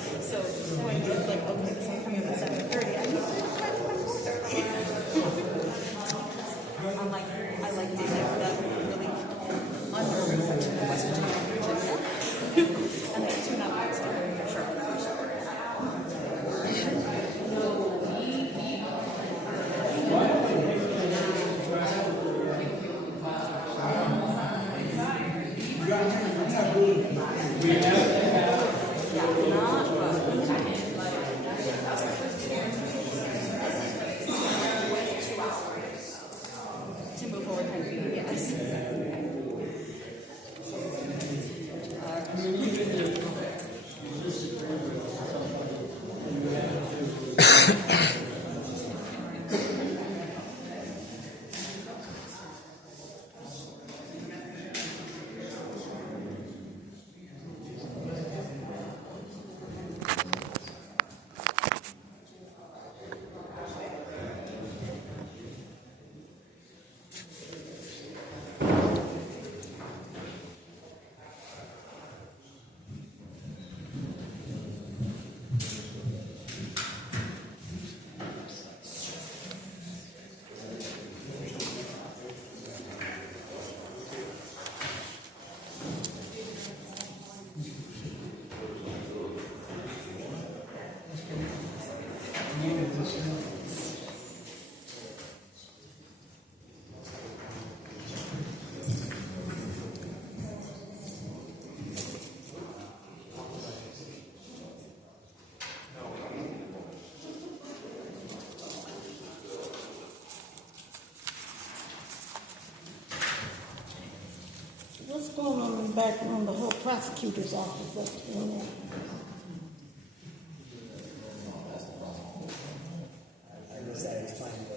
So when it's like, okay, this one coming up at 7:30, I'm like, I'm like, I like the idea that really under section of West Virginia, and then tune up next time. Sure. To move forward, yes. What's going on in the background, the whole prosecutor's office up there? I guess I was trying to go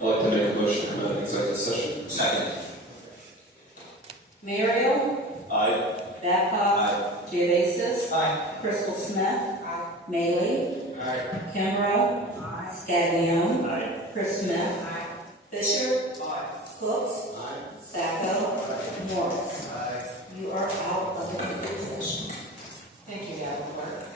I'd like to make a motion to come out of executive session. Second. Mario, Aye. Babcock, Geovasis, Aye. Crystal Smith, Maley, Aye. Kimbrough, Scaglione, Aye. Chris Smith, Fisher, Cooks, Sacco, Morris. You are out of executive session. Thank you, Madam Clerk.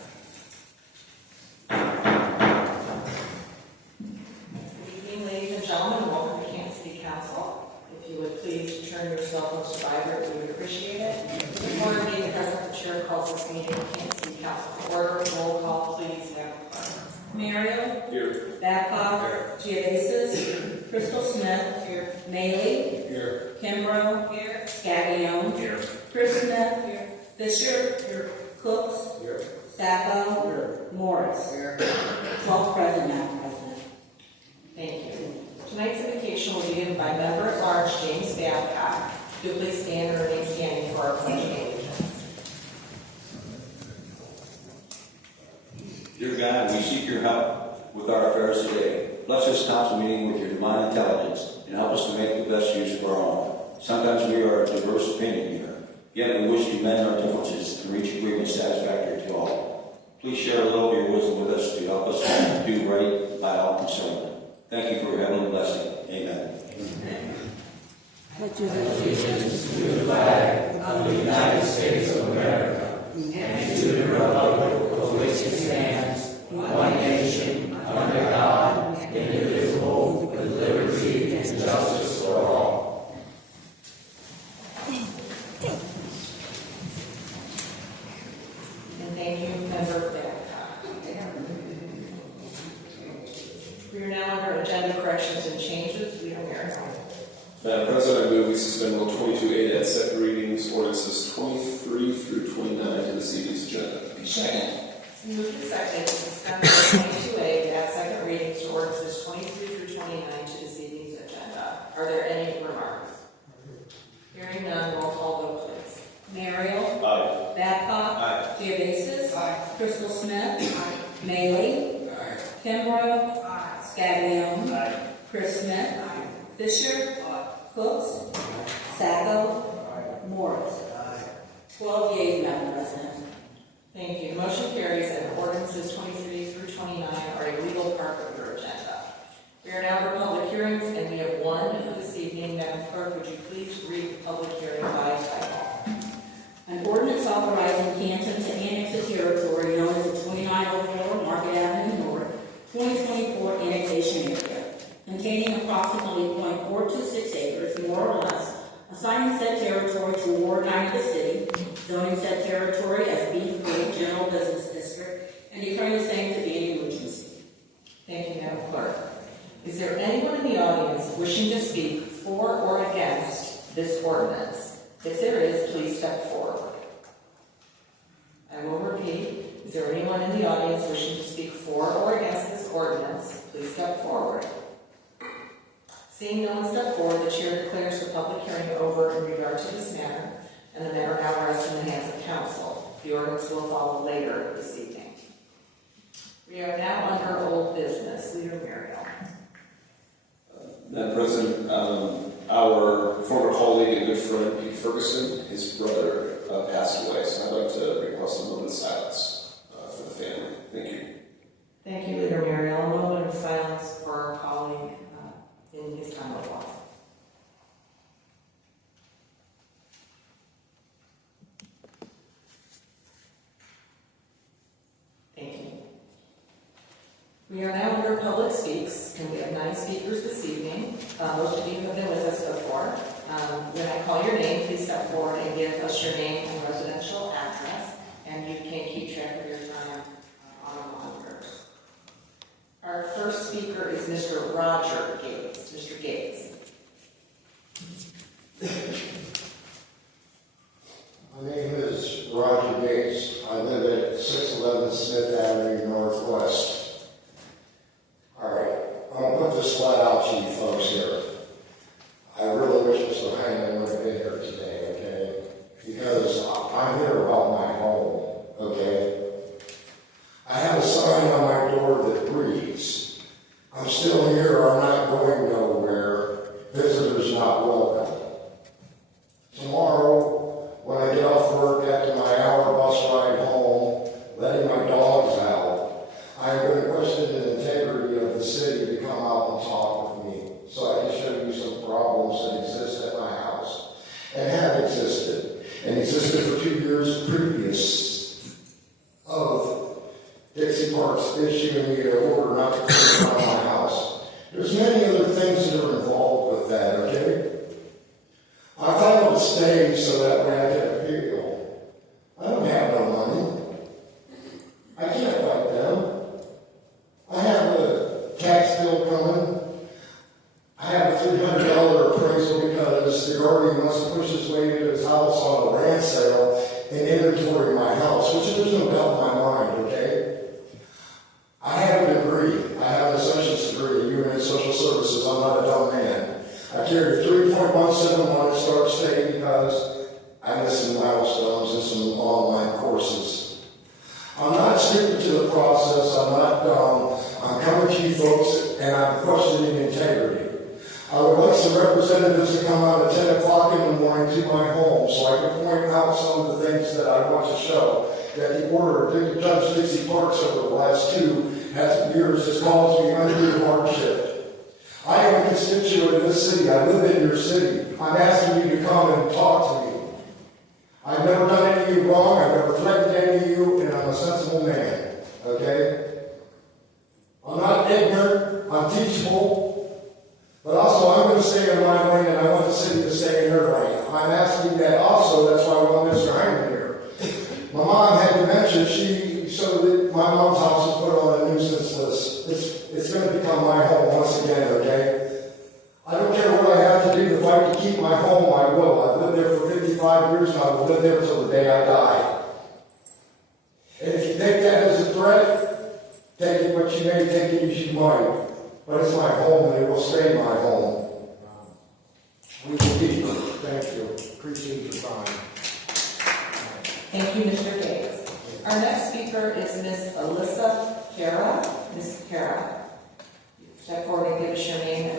Good evening, ladies and gentlemen. Welcome to Canton City Council. If you would please turn your cell phones to vibrate, we would appreciate it. Before being present, the chair calls this meeting of Canton City Council to order. Roll call, please, Madam Clerk. Mario, Here. Babcock, Geovasis, Crystal Smith, Here. Maley, Here. Kimbrough, Here. Scaglione, Here. Chris Smith, Here. Fisher, Cooks, Here. Sacco, Morris. 12 present, Madam President. Thank you. Tonight's invocation will be given by Member at Large James Babcock. Do please stand and remain standing for our pledge of allegiance. Dear God, we seek your help with our affairs today. Bless this council meeting with your divine intelligence and help us to make the best use of our own. Sometimes we are of diverse opinion here, yet we wish to mend our differences and reach agreement satisfactory to all. Please share a little of your wisdom with us to help us do right by all concerned. Thank you for your heavenly blessing. Amen. What you have. And thank you, Member Babcock. We are now under agenda corrections and changes. We have Mario. Madam President, I move we suspend Rule 22A at second readings, ordinances 23 through 29 to this evening's agenda. Second. Move to second to suspend Rule 22A at second readings to ordinances 23 through 29 to this evening's agenda. Are there any remarks? Hearing none, roll call vote, please. Mario, Aye. Babcock, Aye. Geovasis, Aye. Crystal Smith, Maley, Kimbrough, Scaglione, Chris Smith. Fisher. Cooks. Sacco. Morris. 12 yeas, Madam President. Thank you. Motion carries and ordinances 23 through 29 are a legal part of your agenda. We are now for public hearings, and we have one for this evening. Madam Clerk, would you please read the public hearing by title? An ordinance authorizing Canton to annex a territory known as the 2904 Market Avenue North 2024 annexation area, containing approximately 0.426 acres, more or less, assigning said territory to Ward 9 of the city, zoning said territory as B3 General Business District, and declaring the same to be an emergency. Thank you, Madam Clerk. Is there anyone in the audience wishing to speak for or against this ordinance? If there is, please step forward. I will repeat. Is there anyone in the audience wishing to speak for or against this ordinance? Please step forward. Seeing no one step forward, the chair declares the public hearing over in regard to this matter, and the matter now rests in the hands of council. The ordinance will follow later this evening. We are now under old business. Leader Muriel. Madam President, our former colleague and good friend Pete Ferguson, his brother, passed away, so I'd like to request a moment of silence for the family. Thank you. Thank you, Leader Muriel. A moment of silence for our colleague in his time of loss. Thank you. We are now under public speaks, and we have 9 speakers this evening. Most of you have been with us before. When I call your name, please step forward and give us your name and residential address, and you can keep track of your time on the monitors. Our first speaker is Mr. Roger Gates. Mr. Gates. My name is Roger Gates. I live at 611 Smith Avenue Northwest. All right, I'm going to put this flat out to you folks here. I really wish Mr. Hangman would have been here today, okay? Because I'm here about my home, okay? I have a sign on my door that reads, "I'm still here, I'm not going nowhere. Visitors not welcome." Tomorrow, when I get off work after my hour bus ride home, letting my dogs out, I'm going to question the integrity of the city to come out and talk with me so I can show you some problems that exist at my house and have existed and existed for 2 years previous of Dixie Parks issuing me an order not to clean around my house. There's many other things that are involved with that, okay? I filed a stay so that way I can appeal. I don't have no money. I can't fight them. I have a tax bill coming. I have a $300 appraisal because the guardian wants to push his way into his house on a land sale and inventory my house, which there's no doubt in my mind, okay? I have a degree. I have an associate's degree in human and social services. I'm not a dumb man. I carried 3.171 Star State because I missed some milestones and some online courses. I'm not stupid to the process. I'm not dumb. I'm coming to you folks and I'm questioning integrity. I would like some representatives to come out at 10 o'clock in the morning to my home so I can point out some of the things that I want to show that the order of Judge Dixie Parks over the last 2 years has caused me undue hardship. I am a constituent of this city. I live in your city. I'm asking you to come and talk to me. I've never done any of you wrong. I've never threatened any of you, and I'm a sensible man. Okay? I'm not ignorant. I'm teachable. But also, I'm going to stay in my lane, and I want the city to stay in their lane. I'm asking you that also. That's why I want Mr. Hyman here. My mom had dementia. So that my mom's house is put on a nuisance list. It's going to become my home once again, okay? I don't care what I have to do to fight to keep my home, I will. I've lived there for 55 years and I will live there until the day I die. And if you take that as a threat, take it what you may, take it as you might. But it's my home and it will stay my home. We will keep it. Thank you. Appreciate your time. Thank you, Mr. Gates. Our next speaker is Ms. Alyssa Cara. Ms. Cara, step forward and give us your name and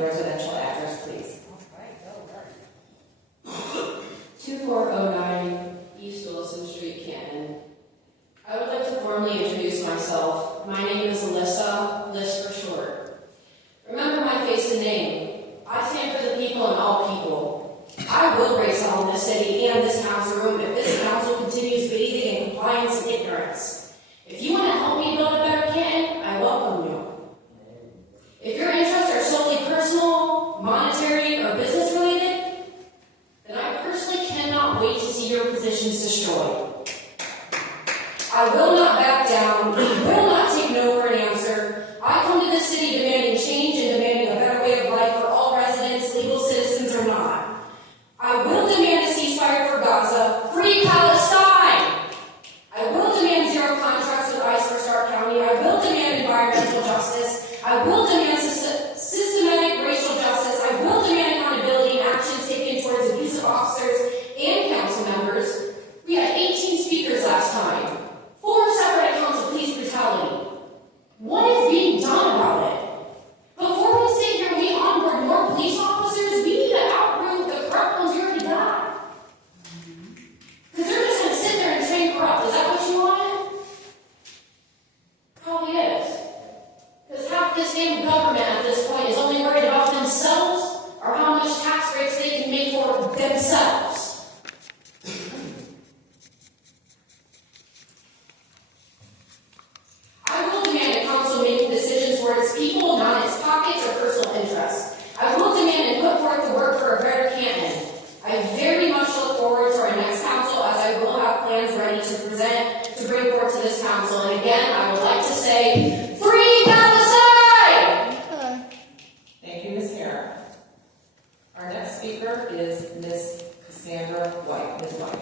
speaker is Miss Cassandra White. Ms. White.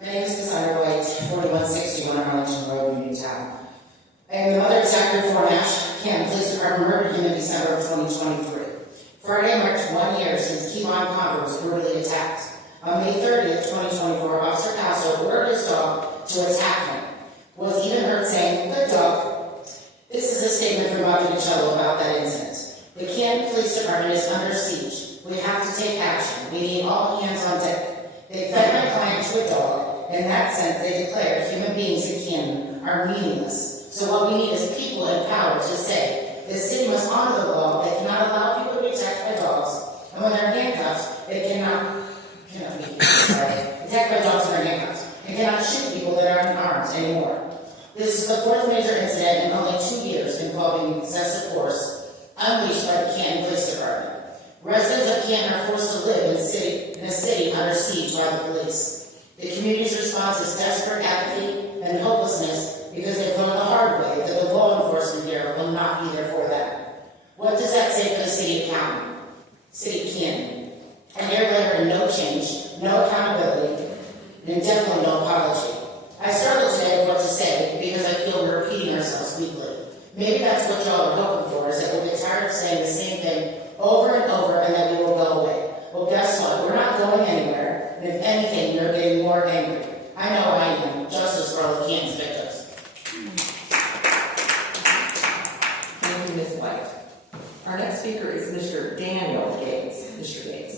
My name is Cassandra White, 4161 Arlington Road, Uniontown. I am the mother of Zachary Fornash, Canton Police Department murdered him in December of 2023. Friday marked 1 year since Kevon Conver was brutally attacked. On May 30th, 2024, Officer Castro ordered his dog to attack him. Was even heard saying, "Good dog." This is a statement from Monticello about that incident. The Canton Police Department is under siege. We have to take action. We need all hands on deck. They fed my client to a dog. In that sense, they declared human beings in Canton are meaningless. So what we need is people in power to say, the city must honor the law. They cannot allow people to be attacked by dogs. And when they're handcuffed, they cannot be attacked by dogs when they're handcuffed. And cannot shoot people that aren't armed anymore. This is the fourth major incident in only 2 years involving excessive force unleashed by the Canton Police Department. Residents of Canton are forced to live in a city under siege by the police. The community's response is desperate apathy and hopelessness because they've learned the hard way that the law enforcement here will not be there for them. What does that say for the city of Canton? City of Canton? An air letter and no change, no accountability, and definitely no apology. I struggle today with what to say because I feel we're repeating ourselves weekly. Maybe that's what y'all are hoping for, is that we'll get tired of saying the same thing over and over and that we will go away. Well, guess what? We're not going anywhere, and if anything, we're getting more angry. I know I am. Justice for all the Canton's victims. Thank you, Ms. White. Our next speaker is Mr. Daniel Gates. Mr. Gates.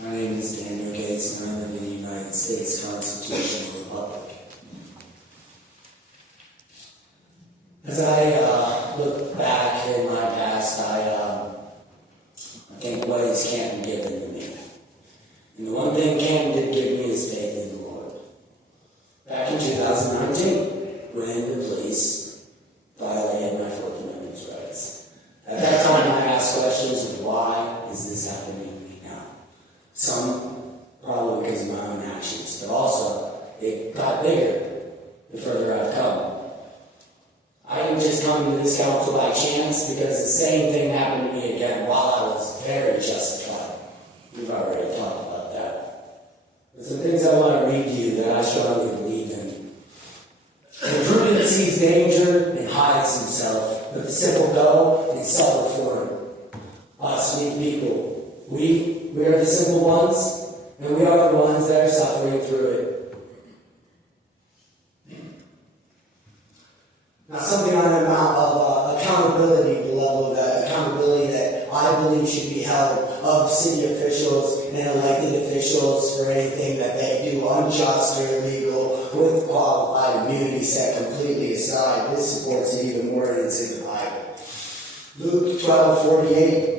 My name is Daniel Gates, and I live in the United States Constitutional Republic. As I look back in my past, I think what has Canton given to me? And the one thing Canton did give me is faith in the Lord. Back in 2019, when the police violated my Fourth Amendment rights. At that time, I asked questions of why is this happening to me now? Some probably because of my own actions, but also it got bigger the further I've come. I didn't just come to this council by chance because the same thing happened to me again while I was very justified. We've already talked about that. There's some things I want to read to you that I strongly believe in. The prudent sees danger and hides himself, but the simple go and self-reform. Us, weak people, we are the simple ones, and we are the ones that are suffering through it. Now, something on the amount of accountability, the level of that accountability that I believe should be held of city officials and elected officials for anything that they do unjust or illegal with qualified immunity set completely aside. This supports it even more than it's in the Bible. Luke 12:48.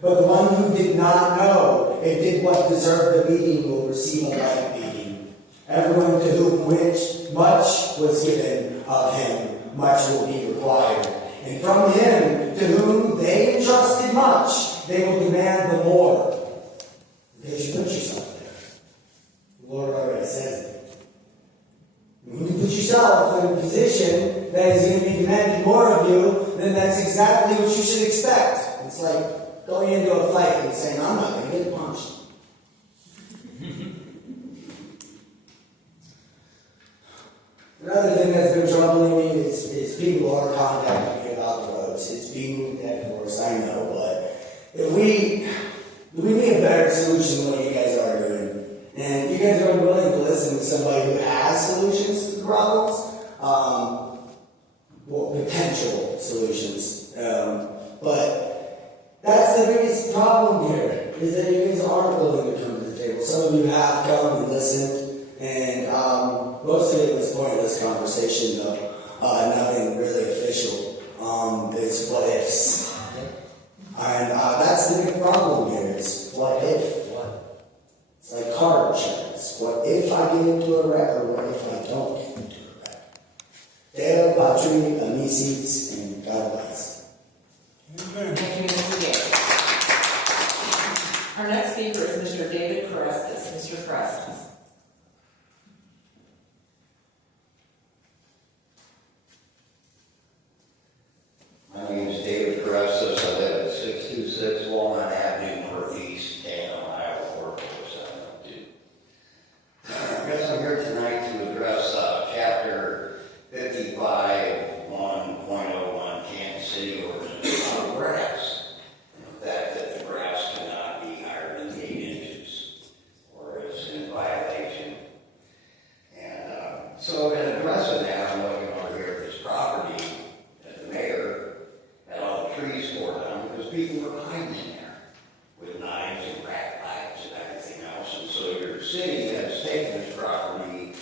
But the one who did not know and did what deserved the beating will receive a like beating. Everyone to whom which much was given of him, much will be required. And from him to whom they entrusted much, they will demand the more. Because you put yourself there. The Lord already says it. And when you put yourself in a position that is going to be demanding more of you, then that's exactly what you should expect. It's like going into a fight and saying, I'm not going to get punched. Another thing that's been troubling me is people are contacting me about the roads. It's being dead horse, I know, but if we need a better solution than what you guys are doing. And you guys are willing to listen to somebody who has solutions to the problems. Well, potential solutions. But that's the biggest problem here, is that you guys aren't willing to come to the table. Some of you have come and listened, and most of it was pointless conversation, though. Nothing really official. It's what ifs. And that's the big problem here, is what if. It's like car insurance. What if I get into a wreck, or what if I don't get into a wreck? Dale, Patri, Amicis, and God bless. Thank you, Mr. Gates. Our next speaker is Mr. David Carestas. Mr. Carestas. city has taken this property,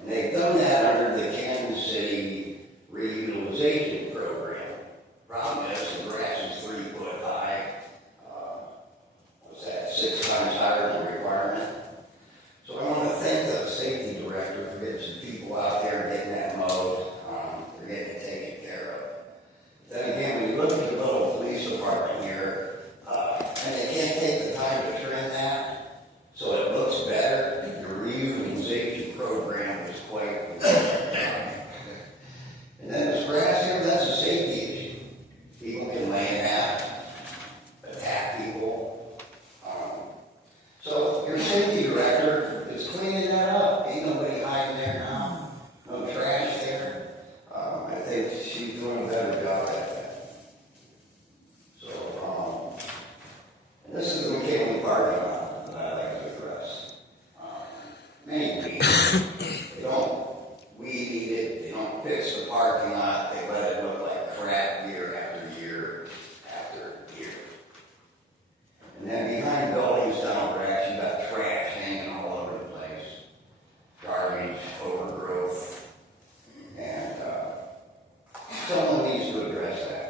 and they've done that under the Canton City reutilization program. Problem is, the grass is 3 foot high. What's that, 6 times higher than the requirement? So I want to thank the safety director for getting some people out there and getting that mowed. They're getting it taken care of. Then again, when you look at the little police department here, and they can't take the time to trim that, so it looks better. Your reutilization program is quite important. And then this grass here, that's a safety issue. People can lay in that, attack people. So your safety director is cleaning that up. Ain't nobody hiding there now. No trash there. I think she's doing a better job at that. So, and this is the McKinley parking lot that I like to address. Many weeds. They don't weed eat it. They don't fix the parking lot. They let it look like crap year after year after year. And then behind buildings down grass, you got trash hanging all over the place. Garbage, overgrowth. And someone needs to address that.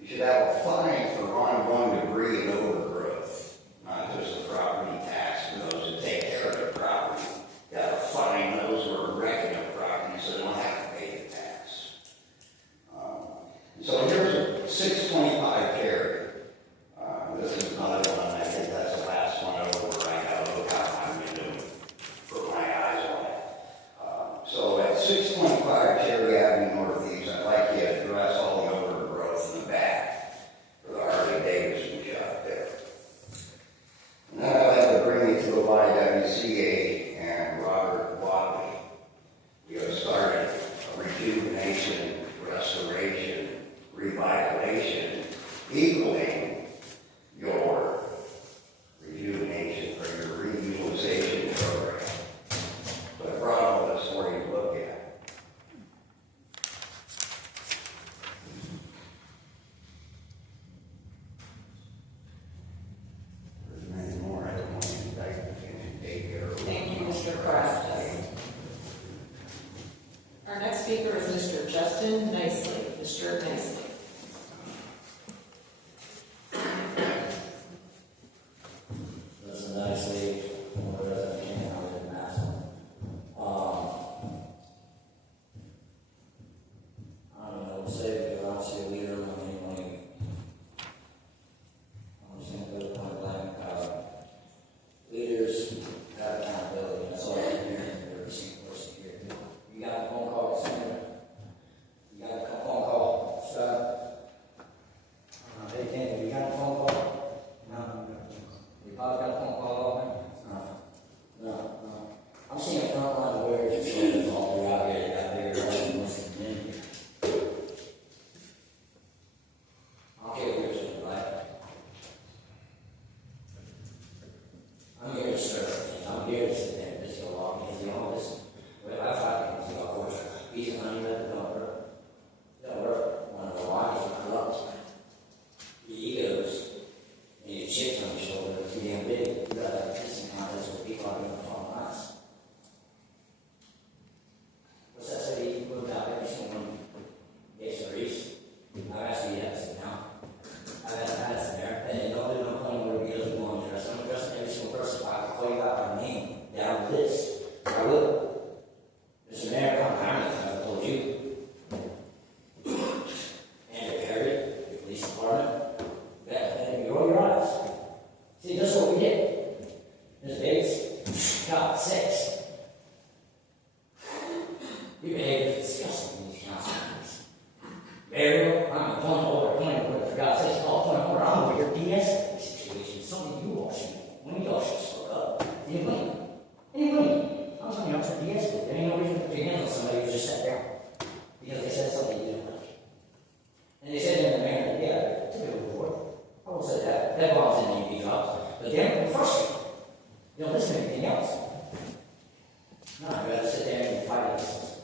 You should have a fine for ongoing debris and overgrowth, not just a property tax for those that take care of their property. You got to fine those who are wrecking their property so they don't have to pay the tax. So here's a 625 carry. This is another one. I think that's the last one over right now. Look how I'm going to put my eyes on it. So at 625 Cherry Avenue Northeast, I'd like you to address all the overgrowth in the back for the Harley Davidson shop there. And then I'd like to bring you to the YWCA and Robert Watley. We have started a rejuvenation, restoration, revitalization, equaling your rejuvenation or your reutilization program. So I brought all this for you to look at. There's many more. I don't want to take care of. Thank you, Mr. Correstes. Our next speaker is Mr. Justin Nicely. Mr. Nicely. Listen nicely, whatever I can, I'll let them ask them. I don't know what to say, but I'm still a leader on anyone. I'm just going to go point blank. Leaders have accountability, that's all I'm hearing from every single person here. You got a phone call, Senator? You got a phone call, Scott? Hey, Canton, you got a phone call? No. Your father got a phone call? No. I'm seeing frontline warriors and soldiers all throughout here. Got bigger hearts than most of the men here. I don't care what you're saying, right? I'm here to serve. I'm here to sit there and just go along because you know this. Well, I've tried to go course. Easy money, but don't work. Don't work. One of the wise is my love. Your egos and your chips on your shoulder are too damn big. You gotta listen contest with people out in the front lines. What's that say? You moved out every single one. Yes, or east. I've asked you that, sit down. I've had that there. And don't do no point where we just go and dress. I'm addressing every single person. I can call you out by name down to this. I will. Mr. Mayor, come how many times I told you? Andrew Perry, the police department. And you roll your eyes. See, that's what we did. Ms. Bates, God, 6. You behave disgusting in these council meetings. Burial, I'm a point over, for God's sake, all point over. I'm over here de-escalating the situation. Something you all should, when you all should spoke up. Anybody? I'm telling you, I'm saying de-escalate. There ain't no reason to put your hands on somebody who just sat down. Because they said something you didn't like. And they said to the mayor, yeah, took it overboard. I will say that. That bomb's in the UP drops. But then we're frustrated. You don't listen to anything else. No, I'd rather sit there and fight against this.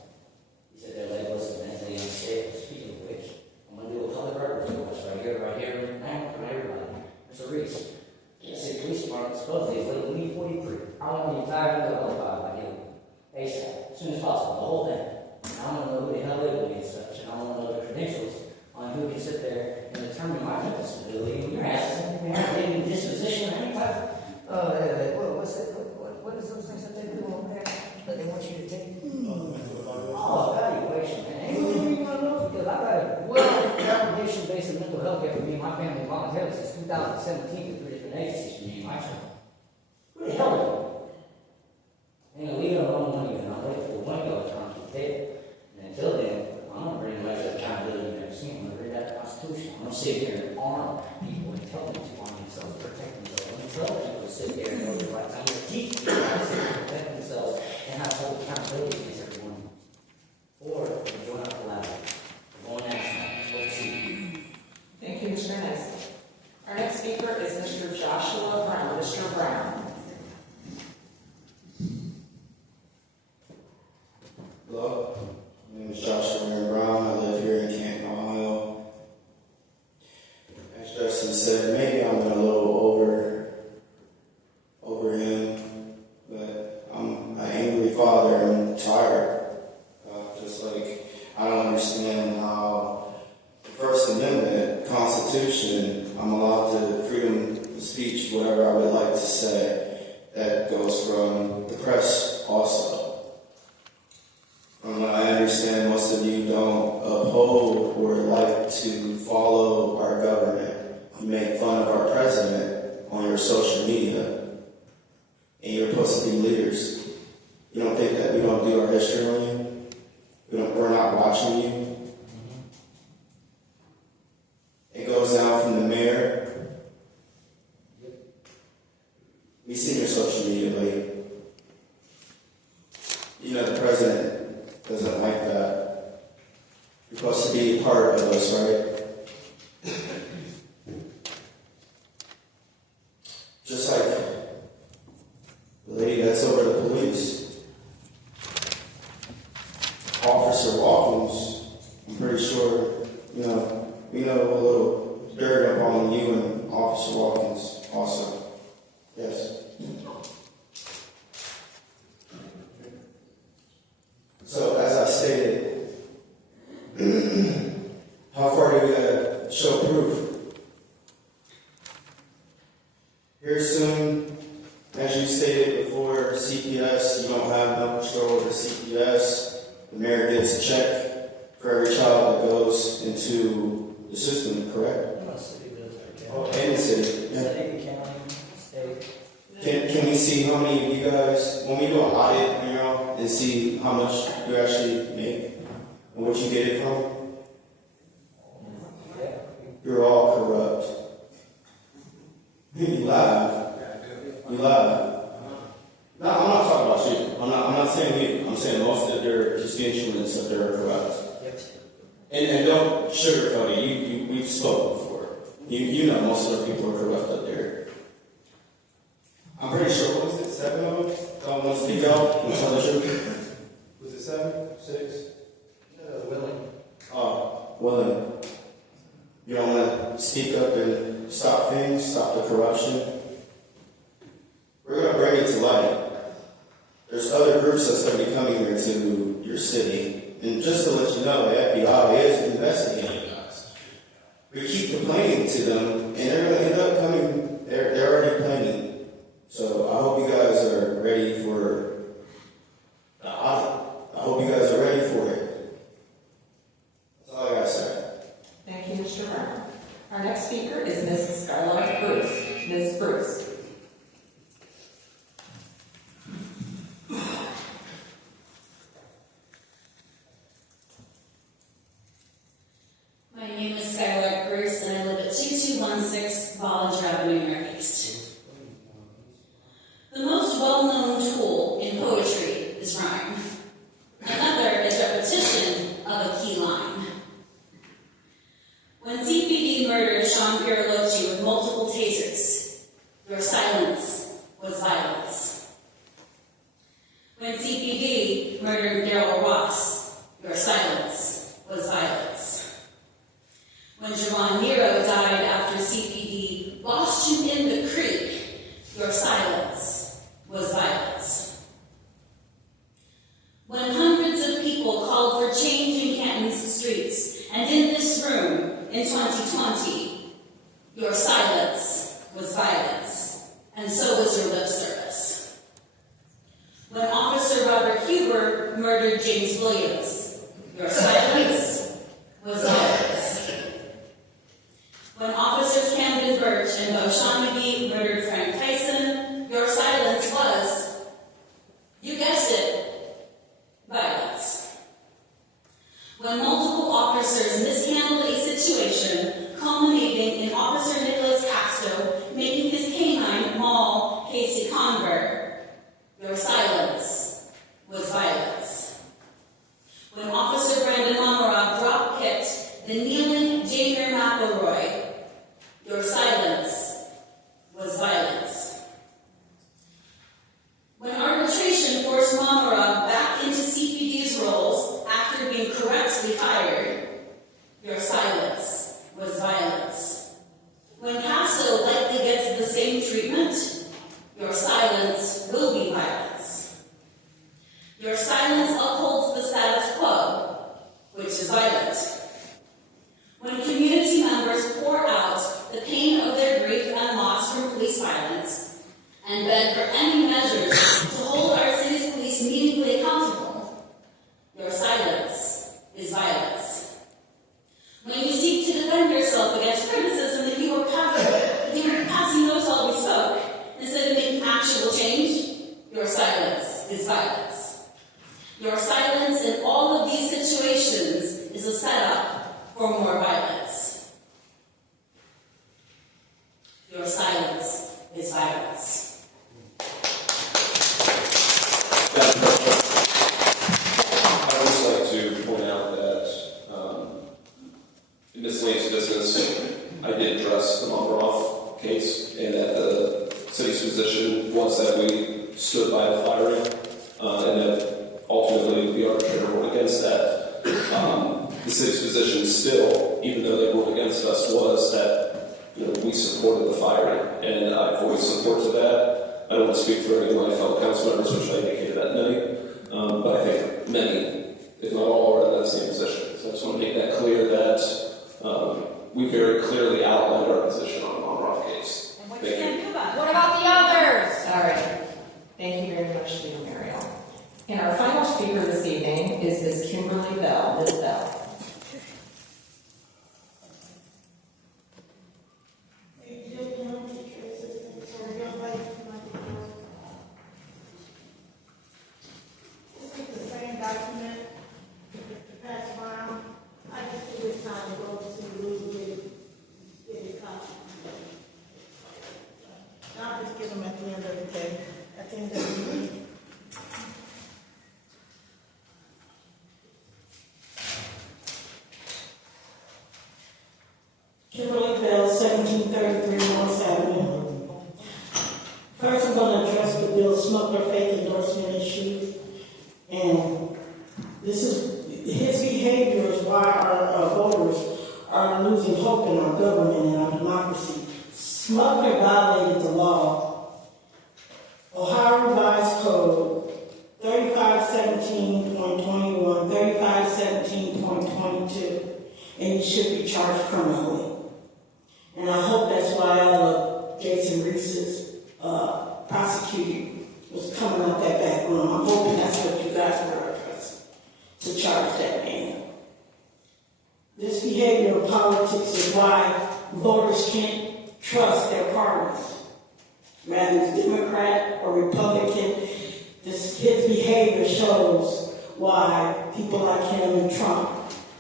hell, since 2017 with 3 different agencies from me. I said, who the hell are you? And leave it alone when you're not wait for the window to turn to the table. And until then, I'm going to bring back the accountability you've never seen. I'm going to read that Constitution. I'm going to sit here and arm people and tell them to arm themselves, protect themselves. I'm going to tell people to sit there and know their rights. I'm going to teach people how to sit and protect themselves and have full accountability against everyone. Or we're going up the ladder. We're going national. Let's see. Thank you, Mr. Hennessy. Our next speaker is Mr. Joshua Brown. Mr. Brown. Hello, my name is Joshua Brown. I live here in Canton, Ohio. As Justin said, maybe I'm a little over him, but I'm an angry father. I'm tired. Just like I don't understand how the First Amendment Constitution, I'm allowed to freedom of speech, whatever I would like to say. That goes from the press also. I understand most of you don't uphold or like to follow our government. You make fun of our president on your social media, and you're supposed to be leaders. You don't think that we don't do our history on you? We're not watching you? It goes down from the mayor. We see your social media, but you know the president doesn't like that. You're supposed to be a part of us, right? Just like the lady that's over the police, Officer Watkins, I'm pretty sure, we know a little dirt up on you and Officer Watkins also. Yes. So, as I stated, how far do we gotta show proof? Here soon, as you stated before, CPS, you don't have no control over CPS. The mayor gets a check for every child that goes into the system, correct? No, city does that. Oh, and the city. Yeah. City, county, state. Can we see how many of you guys, when we do an audit, and see how much you actually make and what you get it from? You're all corrupt. You lie. You lie. No, I'm not talking about you. I'm not saying you. I'm saying most of their constituents of their corrupt. And don't sugarcoat it. We've spoken before. You know most of the people are corrupt up there. I'm pretty sure, what was it, 7 of them? Don't want to speak out and tell the truth. Was it 7? 6? Willing. Oh, willing. You don't want to speak up and stop things, stop the corruption. We're going to bring it to light. There's other groups that's going to be coming here to your city. And just to let you know, the FBI is investigating us. We keep complaining to them, and they're going to end up coming, they're already planning. So I hope you guys are ready for the audit. I hope you guys are ready for it. That's all I gotta say. Thank you, Mr. Brown. Our next speaker is Mrs. Skylar Bruce. Ms. Bruce. My name is Skylar Bruce, and I live at 2216 Volage Avenue, Northeast. The most well-known tool in poetry is rhyme. Another is repetition of a key line. When CPD murdered Sean Pierluigi with multiple tasers, your silence was violence. When CPD murdered Darrell Ross, your silence was violence. When Javon Nero died after CPD lost you in the creek, your silence was violence. When hundreds of people called for change in Canton's streets, and in this room in 2020, your silence was violence, and so was your lip service. When Officer Robert Huber murdered James Williams, your silence was violence. When Officers Camden though Sean McGee murdered Frank Tyson, your silence was, you guessed it, violence. When multiple officers mishandled a situation, culminating in Officer Nicholas Castro making his canine maul Casey Conver, your silence was violence. When Officer Brandon Momorog drop-kicked the kneeling Jamer McElroy, your silence was violence. When arbitration forced Momorog back into CPD's roles after being correctly fired, your silence was violence. When Castro likely gets the same treatment, your silence will be violence. Your silence upholds the status quo, which is violent. When community members pour out the pain of their grief and loss from police violence and beg for any measures to hold our city's police meaningfully accountable, your silence is violence. When you seek to defend yourself against criticism that you were passing notes while we spoke, instead of making actual change, your silence is violence. Your silence in all of these situations is a setup for more violence. Your silence is violence. I would just like to point out that in Ms. Lane's business, I did address the Momorog case, and that the city's position was that we stood by the firing, and that ultimately the arbitrator ruled against that. The city's position still, even though they ruled against us, was that we supported the firing, and I voiced support to that. I don't want to speak for any of my fellow council members, which I indicated that many, but I think many, if not all, are in that same position. So I just want to make that clear that we very clearly outlined our position on the Momorog case. And what you can do about it? What about the others? All right. Thank you very much, Leader Mariel. And our final speaker this evening is Ms. Kimberly Bell. Ms. Bell. This is the same document to pass around. I just think it's time to go to the rules and get it copied. I'll just get them at the end of the day, at the end of the meeting. Kimberly Bell, 1733 North Avenue. First, I'm going to address the Bill Smuggler fake endorsement issue. And this is his behavior is why our voters are losing hope in our government and our democracy. Smuggler violated the law. Ohio Revised Code 3517.21, 3517.22, and he should be charged criminally. And I hope that's why all of Jason Reese's prosecuting was coming out that back room. I'm hoping that's what you guys were addressing, to charge that man. This behavior of politics is why voters can't trust their parties. Rather it's Democrat or Republican, his behavior shows why people like him and Trump,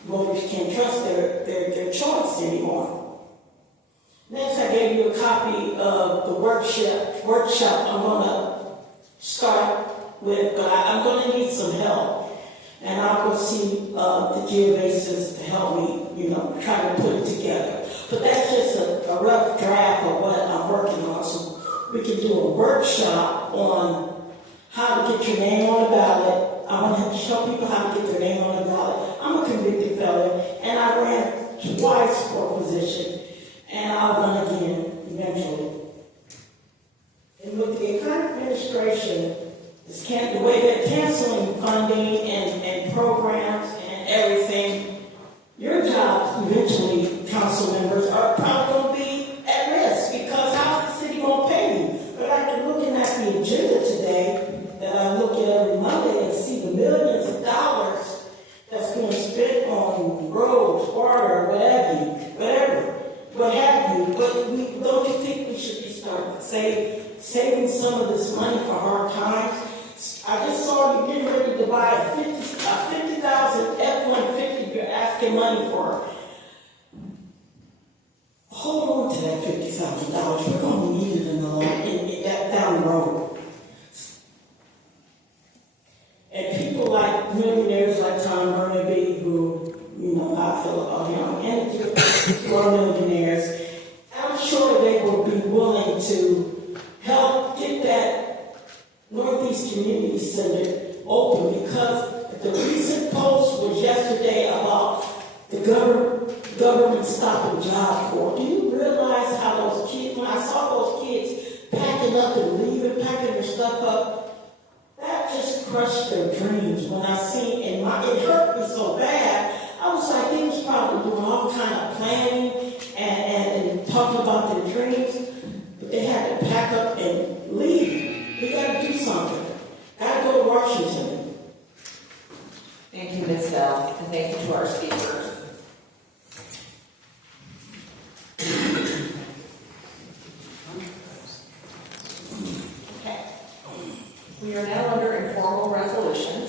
voters can't trust their choice anymore. Next, I gave you a copy of the workshop I'm going to start with, but I'm going to need some help. And I'll go see the geobases to help me, try to put it together. But that's just a rough draft of what I'm working on. So we can do a workshop on how to get your name on the ballot. I want to show people how to get their name on the ballot. I'm a convicted felon, and I ran twice for a position. And I'll run again eventually. And with the current administration, the way they're canceling funding and programs and everything, your jobs eventually, council members, are probably going to be at risk because how's the city going to pay you? But after looking at the agenda today, that I look at every Monday and see the millions of dollars that's being spent on roads, water, what have you, but don't you think we money for. Hold on to that $50,000. We're going to need it down the road. And people like millionaires like Tom Burnaby, who, I feel about him, and who are millionaires, I'm sure they will be willing to help get that Northeast Community Center open, because the recent post was yesterday about the government stopping Job Corps. Do you realize how those kids, when I saw those kids packing up and leaving, packing their stuff up, that just crushed their dreams. When I seen, it hurt me so bad. I was like, they was probably doing all kind of planning and talking about their dreams, but they had to pack up and leave. We got to do something. Got to go to Washington. Thank you, Ms. Bell, and thank you to our speakers. Okay. We are now under informal resolutions.